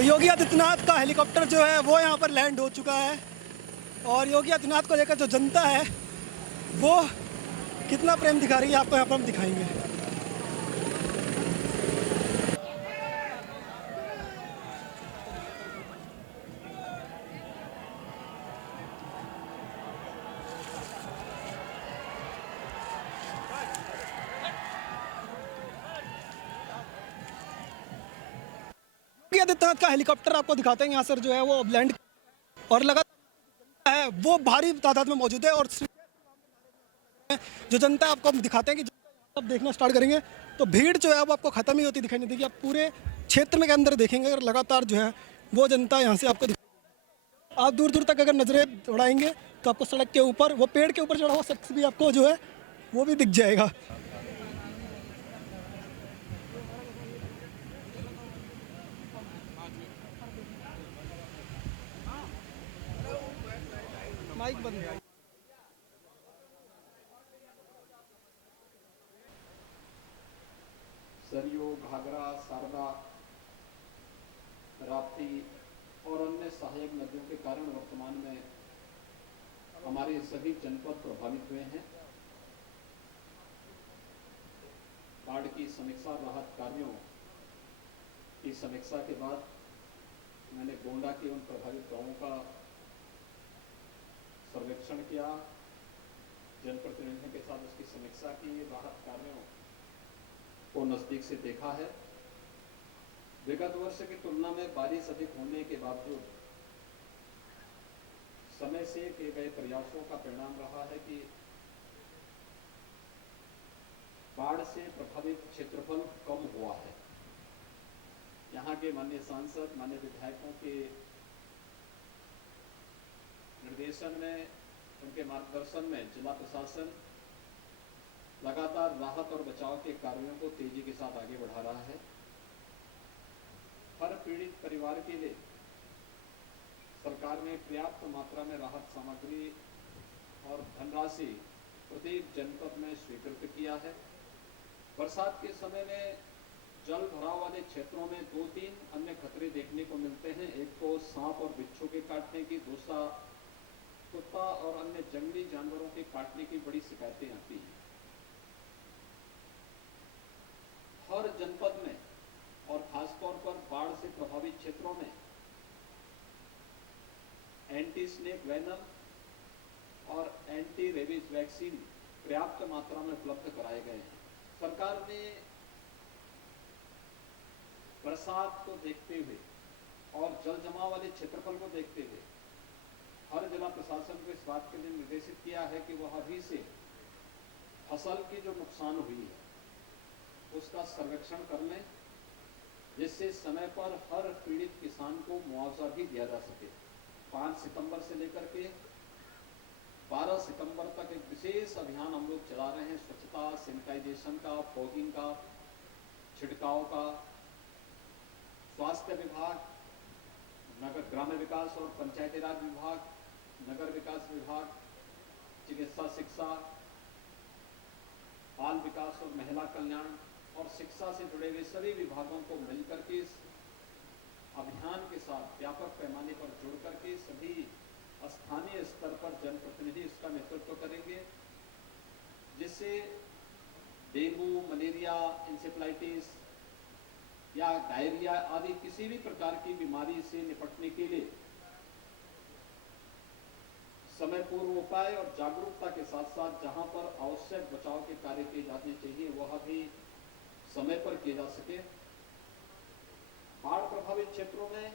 तो योगी आदित्यनाथ का हेलीकॉप्टर जो है वो यहाँ पर लैंड हो चुका है और योगी आदित्यनाथ को लेकर जो जनता है वो कितना प्रेम दिखा रही है आपको यहाँ पर हम दिखाएंगे। योगी आदित्यनाथ का हेलीकॉप्टर आपको दिखाते हैं यहाँ सर जो है वो लैंड और लगातार है वो भारी तादाद में मौजूद है और जो जनता आपको हम दिखाते हैं कि आप देखना स्टार्ट करेंगे तो भीड़ जो है वो आपको खत्म ही होती दिखाई नहीं देगी। आप पूरे क्षेत्र में के अंदर देखेंगे और लगातार जो है वो जनता यहाँ से आपको आप दूर दूर तक अगर नजरें दौड़ाएंगे तो आपको सड़क के ऊपर वो पेड़ के ऊपर चढ़ा हुआ शख्स भी आपको जो है वो भी दिख जाएगा। माइक बंद है। सरयू, घाघरा, शारदा, राप्ती और अन्य सहायक नदियों के कारण वर्तमान में हमारे सभी जनपद प्रभावित हुए हैं। बाढ़ की समीक्षा, राहत कार्यों की समीक्षा के बाद मैंने गोंडा के उन प्रभावित गांवों का सर्वेक्षण किया, जनप्रतिनिधियों के साथ उसकी समीक्षा की, राहत कार्यों को नजदीक से देखा है। विगत वर्ष की तुलना में बारिश अधिक होने के बावजूद समय से किए गए प्रयासों का परिणाम रहा है कि बाढ़ से प्रभावित क्षेत्रफल कम हुआ है। यहाँ के माननीय सांसद, माननीय विधायकों के निर्देशन में, उनके मार्गदर्शन में जिला प्रशासन लगातार राहत और बचाव के कार्यों को तेजी के साथ आगे बढ़ा रहा है। हर पीड़ित परिवार के लिए सरकार ने पर्याप्त मात्रा में राहत सामग्री और धनराशि प्रत्येक जनपद में स्वीकृत किया है। बरसात के समय में जल भराव वाले क्षेत्रों में 2-3 अन्य खतरे देखने को मिलते हैं। एक तो सांप और बिच्छू के काटने की, दूसरा कुत्ता और अन्य जंगली जानवरों के काटने की बड़ी शिकायतें आती हैं। हर जनपद में और खासतौर पर बाढ़ से प्रभावित क्षेत्रों में एंटी स्नेक वेनम और एंटी रेबीज वैक्सीन पर्याप्त मात्रा में उपलब्ध कराए गए हैं। सरकार ने बरसात को देखते हुए और जल जमाव वाले क्षेत्रफल को देखते हुए हर जिला प्रशासन को इस बात के लिए निर्देशित किया है कि वह अभी से फसल की जो नुकसान हुई है उसका सर्वेक्षण कर लें, जिससे समय पर हर पीड़ित किसान को मुआवजा भी दिया जा सके। 5 सितंबर से लेकर के 12 सितंबर तक एक विशेष अभियान हम लोग चला रहे हैं। स्वच्छता, सैनिटाइजेशन का, फॉगिंग का, छिड़काव का। स्वास्थ्य विभाग, नगर ग्रामीण विकास और पंचायती राज विभाग, नगर विकास विभाग, चिकित्सा शिक्षा, बाल विकास और महिला कल्याण और शिक्षा से जुड़े हुए सभी विभागों को मिलकर के इस अभियान के साथ व्यापक पैमाने पर जुड़ करके सभी स्थानीय स्तर पर जनप्रतिनिधि इसका नेतृत्व करेंगे, जिससे डेंगू, मलेरिया, इंसेफ्लाइटिस या डायरिया आदि किसी भी प्रकार की बीमारी से निपटने के लिए समय पूर्व उपाय और जागरूकता के साथ साथ जहां पर आवश्यक बचाव के कार्य किए जाने चाहिए वह भी समय पर किए जा सके। बाढ़ प्रभावित क्षेत्रों में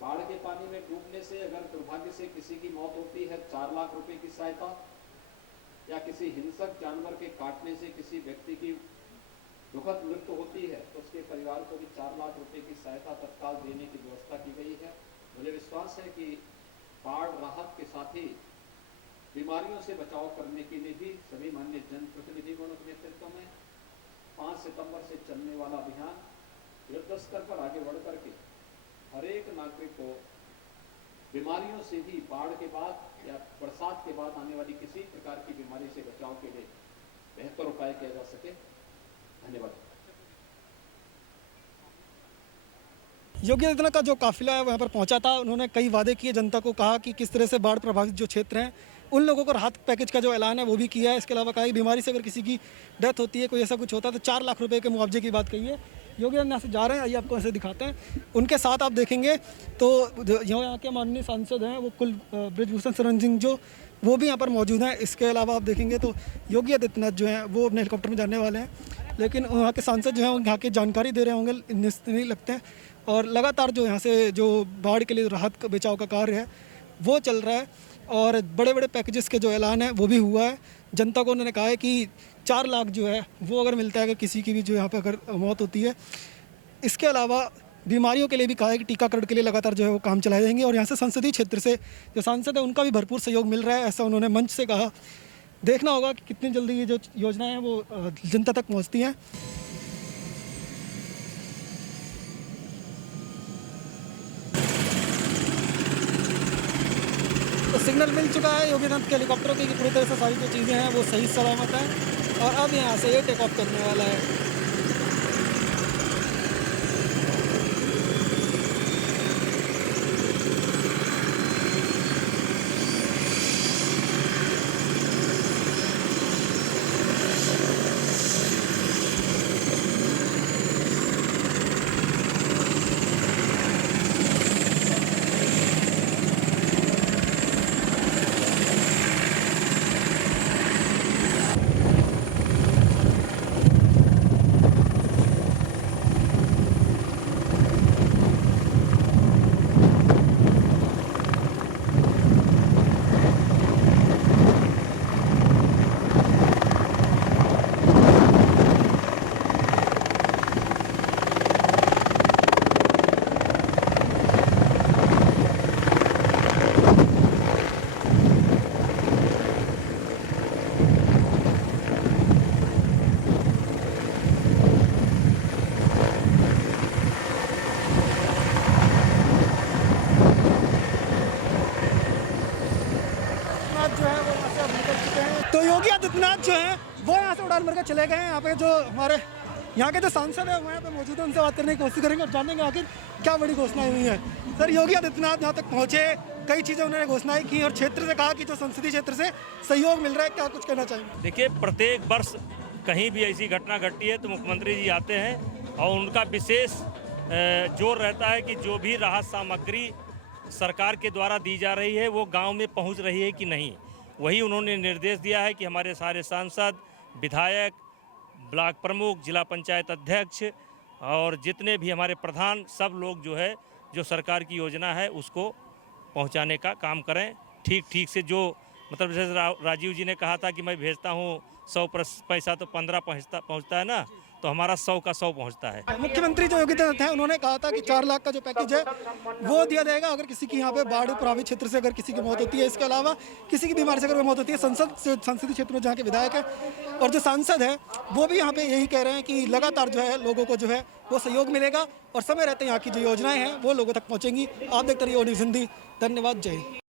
बाढ़ के पानी में डूबने से अगर दुर्भाग्य से किसी की मौत होती है 4 लाख रुपए की सहायता, या किसी हिंसक जानवर के काटने से किसी व्यक्ति की दुखद मृत्यु होती है तो उसके परिवार को भी 4 लाख रुपए की सहायता तत्काल देने की व्यवस्था की गई है। मुझे विश्वास है कि बाढ़ राहत के साथ ही बीमारियों से बचाव करने के लिए भी सभी माननीय जनप्रतिनिधिगणों के नेतृत्व में 5 सितंबर से चलने वाला अभियान युद्ध स्तर पर आगे बढ़ करके हर एक नागरिक को बीमारियों से भी बाढ़ के बाद या बरसात के बाद आने वाली किसी प्रकार की बीमारी से बचाव के लिए बेहतर उपाय किया जा सके। धन्यवाद। योगी आदित्यनाथ का जो काफिला है वहाँ पर पहुंचा था, उन्होंने कई वादे किए, जनता को कहा कि किस तरह से बाढ़ प्रभावित जो क्षेत्र हैं उन लोगों को राहत पैकेज का जो ऐलान है वो भी किया है। इसके अलावा कहा कि बीमारी से अगर किसी की डेथ होती है, कोई ऐसा कुछ होता है तो 4 लाख रुपए के मुआवजे की बात कही है। योगी आदित्यनाथ से जा रहे हैं, आइए आपको ऐसे दिखाते हैं। उनके साथ आप देखेंगे तो यहाँ के माननीय सांसद हैं वो ब्रिजभूषण शरण सिंह जो वो भी यहाँ पर मौजूद हैं। इसके अलावा आप देखेंगे तो योगी आदित्यनाथ जो हैं वो अपने हेलीकॉप्टर में जाने वाले हैं, लेकिन वहाँ के सांसद जो हैं वो यहाँ की जानकारी दे रहे होंगे नहीं लगते हैं। और लगातार जो यहाँ से जो बाढ़ के लिए राहत बचाव का कार्य है वो चल रहा है और बड़े बड़े पैकेजेस के जो ऐलान है वो भी हुआ है। जनता को उन्होंने कहा है कि 4 लाख जो है वो अगर मिलता है, अगर किसी की भी जो यहाँ पर अगर मौत होती है। इसके अलावा बीमारियों के लिए भी कहा है कि टीकाकरण के लिए लगातार जो है वो काम चलाए जाएंगे और यहाँ से संसदीय क्षेत्र से जो सांसद है उनका भी भरपूर सहयोग मिल रहा है, ऐसा उन्होंने मंच से कहा। देखना होगा कि कितनी जल्दी ये जो योजनाएं हैं वो जनता तक पहुँचती हैं। तो सिग्नल मिल चुका है योगी आदित्यनाथ के हेलीकॉप्टरों की पूरी तरह से सारी जो चीज़ें हैं वो सही सलामत हैं और अब यहाँ से ये टेक ऑफ करने वाला है। जो है वो यहाँ से अब निकल चुके हैं। तो योगी आदित्यनाथ जो है वो यहाँ से उड़ान भर के चले गए हैं। यहाँ पे जो हमारे यहाँ के जो सांसद है वो यहाँ पे मौजूद है, उनसे बात करने की कोशिश करेंगे और जानेंगे आखिर क्या बड़ी घोषणाएं हुई हैं। सर, योगी आदित्यनाथ यहाँ तक पहुँचे, कई चीज़ें उन्होंने घोषणाएं की और क्षेत्र से कहा कि जो संसदीय क्षेत्र से सहयोग मिल रहा है, क्या कुछ कहना चाहिए? देखिए, प्रत्येक वर्ष कहीं भी ऐसी घटना घटती है तो मुख्यमंत्री जी आते हैं और उनका विशेष जोर रहता है कि जो भी राहत सामग्री सरकार के द्वारा दी जा रही है वो गांव में पहुंच रही है कि नहीं। वही उन्होंने निर्देश दिया है कि हमारे सारे सांसद, विधायक, ब्लॉक प्रमुख, जिला पंचायत अध्यक्ष और जितने भी हमारे प्रधान, सब लोग जो है जो सरकार की योजना है उसको पहुंचाने का काम करें ठीक से। जो मतलब जैसे राजीव जी ने कहा था कि मैं भेजता हूं 100 पैसा तो 15 पहुंचता है ना, तो हमारा 100 का 100 पहुंचता है। मुख्यमंत्री जो योगी आदित्यनाथ हैं उन्होंने कहा था कि 4 लाख का जो पैकेज है वो दिया जाएगा अगर किसी की यहाँ पे बाढ़ प्रभावित क्षेत्र से अगर किसी की मौत होती है। इसके अलावा किसी की बीमारी से अगर मौत होती है, संसदीय क्षेत्र में जहाँ के विधायक है और जो सांसद है वो भी यहाँ पे यही कह रहे हैं कि लगातार जो है लोगों को जो है वो सहयोग मिलेगा और समय रहते यहाँ की जो योजनाएं हैं वो लोगों तक पहुँचेंगी। आप देखते रहिए ओ न्यूज़ हिंदी। धन्यवाद, जय हिंद।